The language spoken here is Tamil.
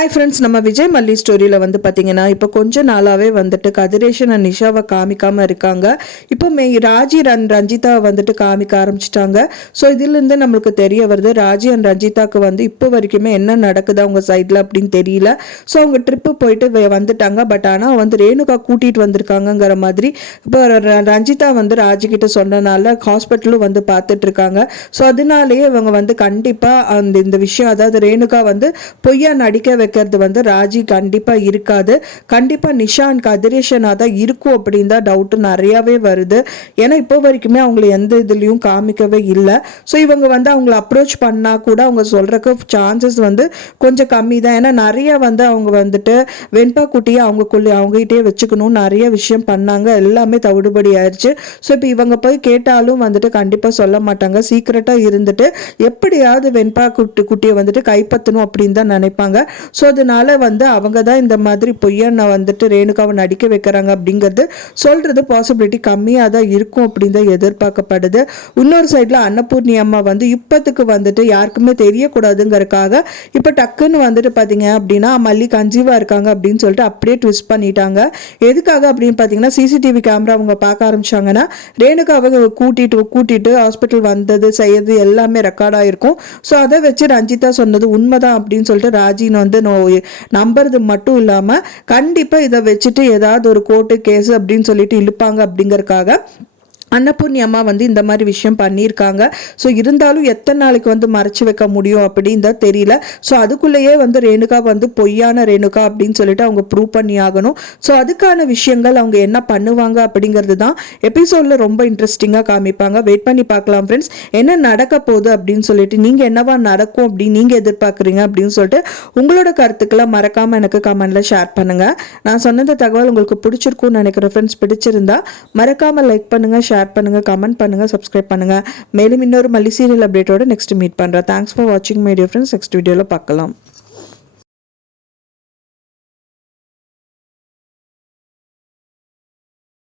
ஹாய் ஃப்ரெண்ட்ஸ், நம்ம விஜய் மல்லி ஸ்டோரியில் வந்து பார்த்தீங்கன்னா இப்போ கொஞ்ச நாளாகவே வந்துட்டு கதிரேஷன் அண்ட் நிஷாவை காமிக்காமல் இருக்காங்க. இப்போ ராஜி அண்ட் ரஞ்சிதா வந்துட்டு காமிக்க ஆரம்பிச்சிட்டாங்க. ஸோ இதுலேருந்து நம்மளுக்கு தெரிய வருது ராஜி அண்ட் ரஞ்சிதாவுக்கு வந்து இப்போ வரைக்குமே என்ன நடக்குது அவங்க சைடில் அப்படின்னு தெரியல. ஸோ அவங்க ட்ரிப்பு போயிட்டு வந்துட்டாங்க. பட் ஆனால் வந்து ரேணுகா கூட்டிகிட்டு வந்திருக்காங்கங்கிற மாதிரி இப்போ ரஞ்சிதா வந்து ராஜிக்கிட்ட சொன்னனால ஹாஸ்பிட்டலும் வந்து பார்த்துட்டு இருக்காங்க. ஸோ அதனாலேயே இவங்க வந்து கண்டிப்பாக இந்த விஷயம், அதாவது ரேணுகா வந்து பொய்யா நடிக்க வைக்கிறது வந்து ராஜி கண்டிப்பா இருக்காது. கண்டிப்பா நிஷான் கதிரேஷனா தான் இருக்கும் அப்படின்னு தான் டவுட் நிறையவே வருது. ஏன்னா இப்போ வரைக்குமே அவங்களை எந்த இதுலயும் காமிக்கவே இல்லை. ஸோ இவங்க வந்து அவங்களை அப்ரோச் பண்ணா கூட அவங்க சொல்றதுக்கு சான்சஸ் வந்து கொஞ்சம் கம்மி தான். ஏன்னா நிறைய வந்து அவங்க வந்துட்டு வெண்பா குட்டியை அவங்ககிட்டயே வச்சுக்கணும் நிறைய விஷயம் பண்ணாங்க, எல்லாமே தவிடுபடி ஆயிடுச்சு. ஸோ இப்போ இவங்க போய் கேட்டாலும் வந்துட்டு கண்டிப்பா சொல்ல மாட்டாங்க. சீக்கிரட்டா இருந்துட்டு எப்படியாவது வெண்பா குட்டியை வந்துட்டு கைப்பற்றணும் அப்படின்னு தான் நினைப்பாங்க. ஸோ அதனால வந்து அவங்க தான் இந்த மாதிரி பொய்யனை வந்துட்டு ரேணுகாவை நடிக்க வைக்கிறாங்க அப்படிங்கிறது சொல்றது பாசிபிலிட்டி கம்மியாக தான் இருக்கும் அப்படின்னு தான் எதிர்பார்க்கப்படுது. இன்னொரு சைடில் அன்னபூர்ணி அம்மா வந்து இப்போத்துக்கு வந்துட்டு யாருக்குமே தெரியக்கூடாதுங்கிறதுக்காக இப்போ டக்குன்னு வந்துட்டு பார்த்தீங்க அப்படின்னா மல்லி கன்சீவாக இருக்காங்க அப்படின்னு சொல்லிட்டு அப்படியே ட்விஸ்ட் பண்ணிட்டாங்க. எதுக்காக அப்படின்னு பார்த்தீங்கன்னா சிசிடிவி கேமரா அவங்க பார்க்க ஆரம்பிச்சாங்கன்னா ரேணுகாவை கூட்டிட்டு ஹாஸ்பிட்டல் வந்தது செய்யறது எல்லாமே ரெக்கார்ட் ஆயிருக்கும். ஸோ அதை வச்சு ரஞ்சிதா சொன்னது உண்மைதான் அப்படின்னு சொல்லிட்டு ராஜின் வந்து நம்புறது மட்டும் இல்லாம கண்டிப்பா இதை வச்சுட்டு ஏதாவது ஒரு கோர்ட்டு கேஸ் அப்படின்னு சொல்லிட்டு இழுப்பாங்க அப்படிங்கறதுக்காக அன்னபூர்ணி அம்மா வந்து இந்த மாதிரி விஷயம் பண்ணியிருக்காங்க. ஸோ இருந்தாலும் எத்தனை நாளைக்கு வந்து மறைச்சு வைக்க முடியும் அப்படின்னு தான் தெரியல. ஸோ அதுக்குள்ளேயே வந்து ரேணுகா வந்து பொய்யான ரேணுகா அப்படின்னு சொல்லிட்டு அவங்க ப்ரூவ் பண்ணி ஆகணும். ஸோ அதுக்கான விஷயங்கள் அவங்க என்ன பண்ணுவாங்க அப்படிங்கிறது தான் எபிசோட்ல ரொம்ப இன்ட்ரெஸ்டிங்காக காமிப்பாங்க. வெயிட் பண்ணி பார்க்கலாம் ஃப்ரெண்ட்ஸ், என்ன நடக்க போகுது அப்படின்னு சொல்லிட்டு நீங்கள் என்னவா நடக்கும் அப்படின்னு நீங்கள் எதிர்பார்க்குறீங்க அப்படின்னு சொல்லிட்டு உங்களோட கருத்துக்களை மறக்காமல் எனக்கு கமெண்ட்ல ஷேர் பண்ணுங்க. நான் சொன்ன தகவல் உங்களுக்கு பிடிச்சிருக்கும்னு நினைக்கிறேன் ஃப்ரெண்ட்ஸ். பிடிச்சிருந்தா மறக்காம லைக் பண்ணுங்க, ஷேர் பண்ணுங்க, கமெண்ட் பண்ணுங்க, சப்ஸ்கிரைப் பண்ணுங்க. மேலும் இன்னொரு மல்லி சீரியல் அப்டேட்டோட நெக்ஸ்ட் மீட் பண்றேன். தேங்க்ஸ் ஃபார் வாட்சிங் மை டியர் ஃப்ரெண்ட்ஸ். நெக்ஸ்ட் வீடியோல பார்க்கலாம்.